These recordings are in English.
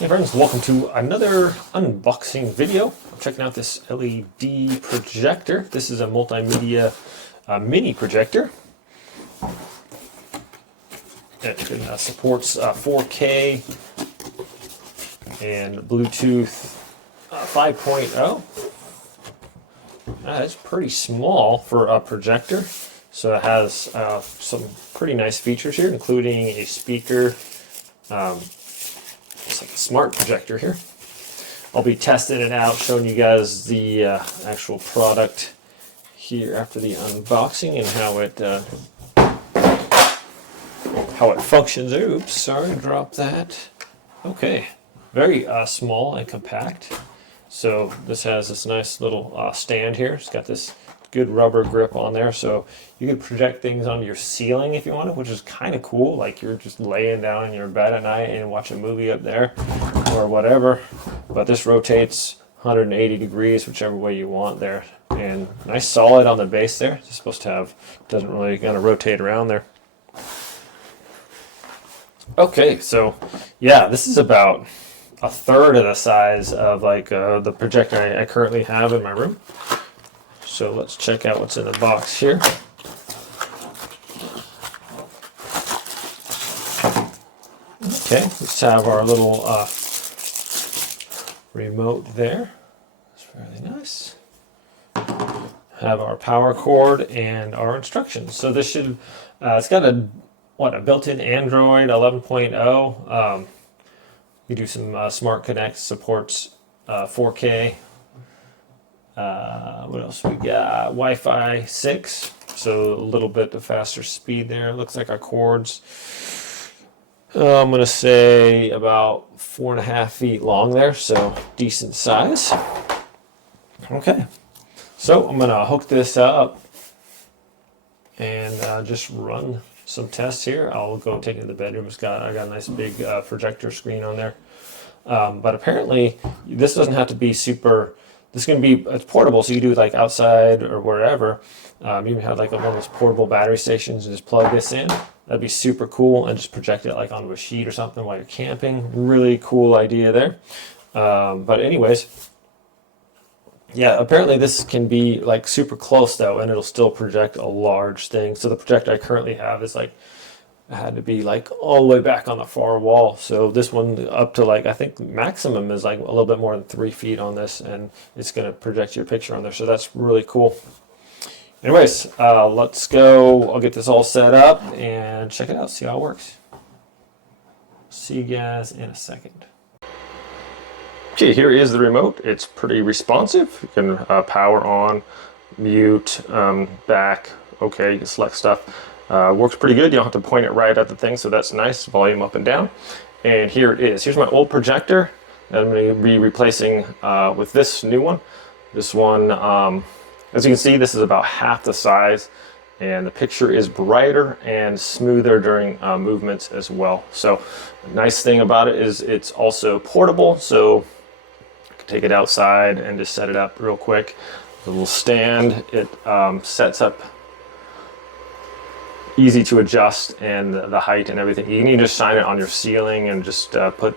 Hey friends, welcome to another unboxing video. I'm checking out this LED projector. This is a multimedia mini projector. It supports 4K and Bluetooth 5.0. It's pretty small for a projector. So it has some pretty nice features here, including a speaker. It's like a smart projector here. I'll be testing it out, showing you guys the actual product here after the unboxing and how it functions. Oops, sorry, drop that. Okay, very small and compact. So this has this nice little stand here. It's got this good rubber grip on there, so you can project things onto your ceiling if you want it, which is kind of cool. Like you're just laying down in your bed at night and watch a movie up there or whatever. But this rotates 180 degrees whichever way you want there, and nice solid on the base there. It's supposed to have, doesn't really kind of rotate around there. Okay, so yeah, this is about a third of the size of like the projector I currently have in my room. So let's check out what's in the box here. Okay, let's have our little remote there. It's really nice. Have our power cord and our instructions. So this should, it's got a built-in Android 11.0. You do some Smart Connect, supports 4K. What else we got? Wi-Fi 6, so a little bit of faster speed there. Looks like our cords, I'm gonna say about 4.5 feet long there, so decent size. Okay, so I'm gonna hook this up and just run some tests here. I'll go take it to the bedroom. I got a nice big projector screen on there, but apparently this doesn't have to be super. This is going to be, it's portable, so you do it like outside or wherever. You can have like one of those portable battery stations and just plug this in. That'd be super cool, and just project it like onto a sheet or something while you're camping. Really cool idea there. But anyways, yeah, apparently this can be like super close though, and it'll still project a large thing. So the projector I currently have is like, it had to be like all the way back on the far wall. So this one up to like, I think maximum is like a little bit more than 3 feet on this, and it's going to project your picture on there. So that's really cool. Anyways, let's go. I'll get this all set up and check it out, see how it works. See you guys in a second. Okay, here is the remote. It's pretty responsive. You can power on, mute, back. Okay, you can select stuff. Works pretty good. You don't have to point it right at the thing, so that's nice. Volume up and down. And here it is. Here's my old projector that I'm going to be replacing with this new one. This one, as you can see, this is about half the size, and the picture is brighter and smoother during movements as well. So the nice thing about it is it's also portable, so you can take it outside and just set it up real quick. The little stand, it sets up easy to adjust, and the height and everything. You can just shine it on your ceiling and just put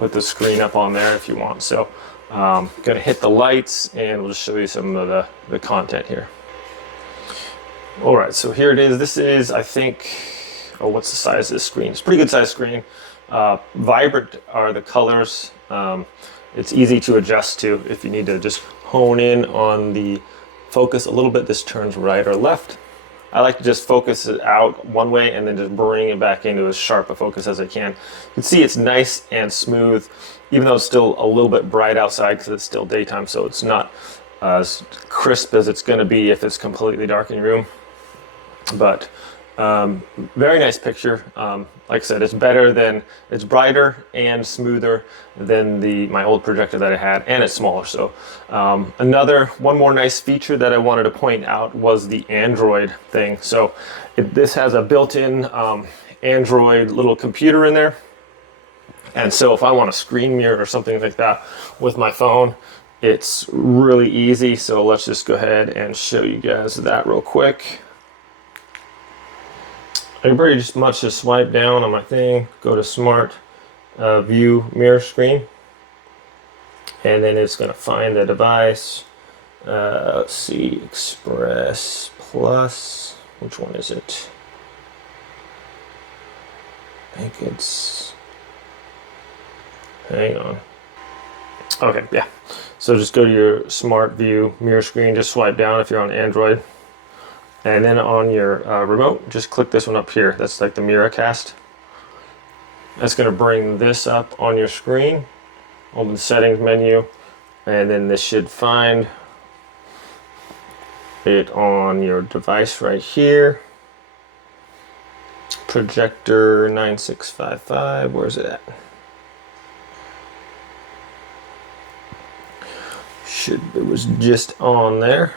the screen up on there if you want. So gonna hit the lights, and we'll just show you some of the content here. All right, so here it is. This is, I think, oh, what's the size of this screen? It's a pretty good size screen. Vibrant are the colors. It's easy to adjust to if you need to just hone in on the focus a little bit. This turns right or left. I like to just focus it out one way and then just bring it back into as sharp a focus as I can. You can see it's nice and smooth, even though it's still a little bit bright outside because it's still daytime, so it's not as crisp as it's going to be if it's completely dark in your room. But very nice picture. Like I said, it's brighter and smoother than my old projector that I had, and it's smaller. So one more nice feature that I wanted to point out was the Android thing. So this has a built-in Android little computer in there, and so if I want a screen mirror or something like that with my phone, it's really easy. So let's just go ahead and show you guys that real quick. I pretty much just swipe down on my thing, go to smart, view mirror screen, and then it's going to find the device. Let's see, Express Plus. Which one is it? I think it's. Hang on. Okay, yeah. So just go to your Smart View mirror screen. Just swipe down if you're on Android, and then on your remote, just click this one up here. That's like the Miracast. That's going to bring this up on your screen. Open the settings menu, and then this should find it on your device right here. Projector 9655. Where's it at? It was just on there.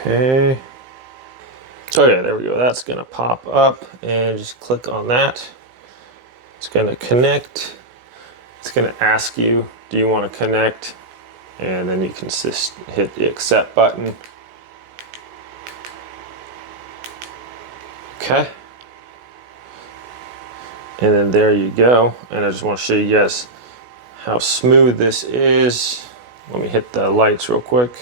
Okay. Oh yeah, there we go. That's gonna pop up, and just click on that. It's gonna connect. It's gonna ask you, do you want to connect? And then you can just hit the accept button. Okay. And then there you go. And I just want to show you guys how smooth this is. Let me hit the lights real quick.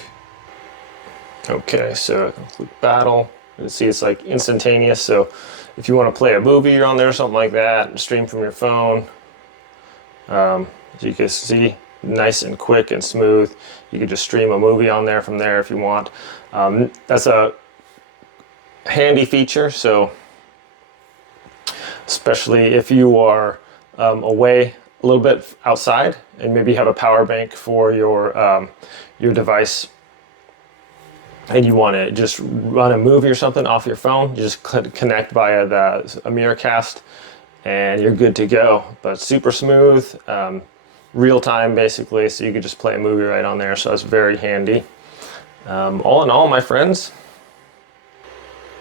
Okay, so click battle. You can see it's like instantaneous. So if you want to play a movie on there or something like that, and stream from your phone, as you can see, nice and quick and smooth. You can just stream a movie on there from there if you want. That's a handy feature, so especially if you are away a little bit outside and maybe have a power bank for your device, and you want to just run a movie or something off your phone, you just connect via a Miracast, and you're good to go. But super smooth. Real time basically, so you could just play a movie right on there, so it's very handy. All in all, my friends,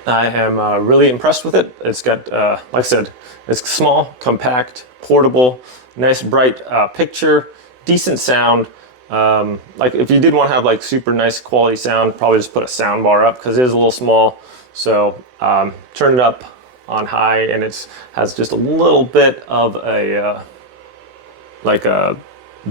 I am really impressed with it. It's got, like I said, it's small, compact, portable, nice bright picture, decent sound. Like if you did want to have like super nice quality sound, probably just put a sound bar up because it is a little small. So turn it up on high, and it has just a little bit of a like a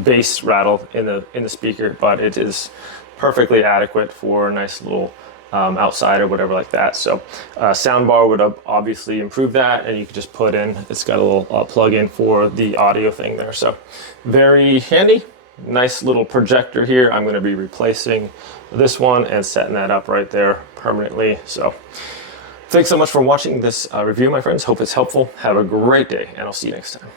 bass rattle in the speaker, but it is perfectly adequate for a nice little outside or whatever like that. So soundbar would obviously improve that, and you could just put in, it's got a little plug-in for the audio thing there. So very handy. Nice little projector here. I'm going to be replacing this one and setting that up right there permanently. So thanks so much for watching this review, my friends. Hope it's helpful. Have a great day, and I'll see you next time.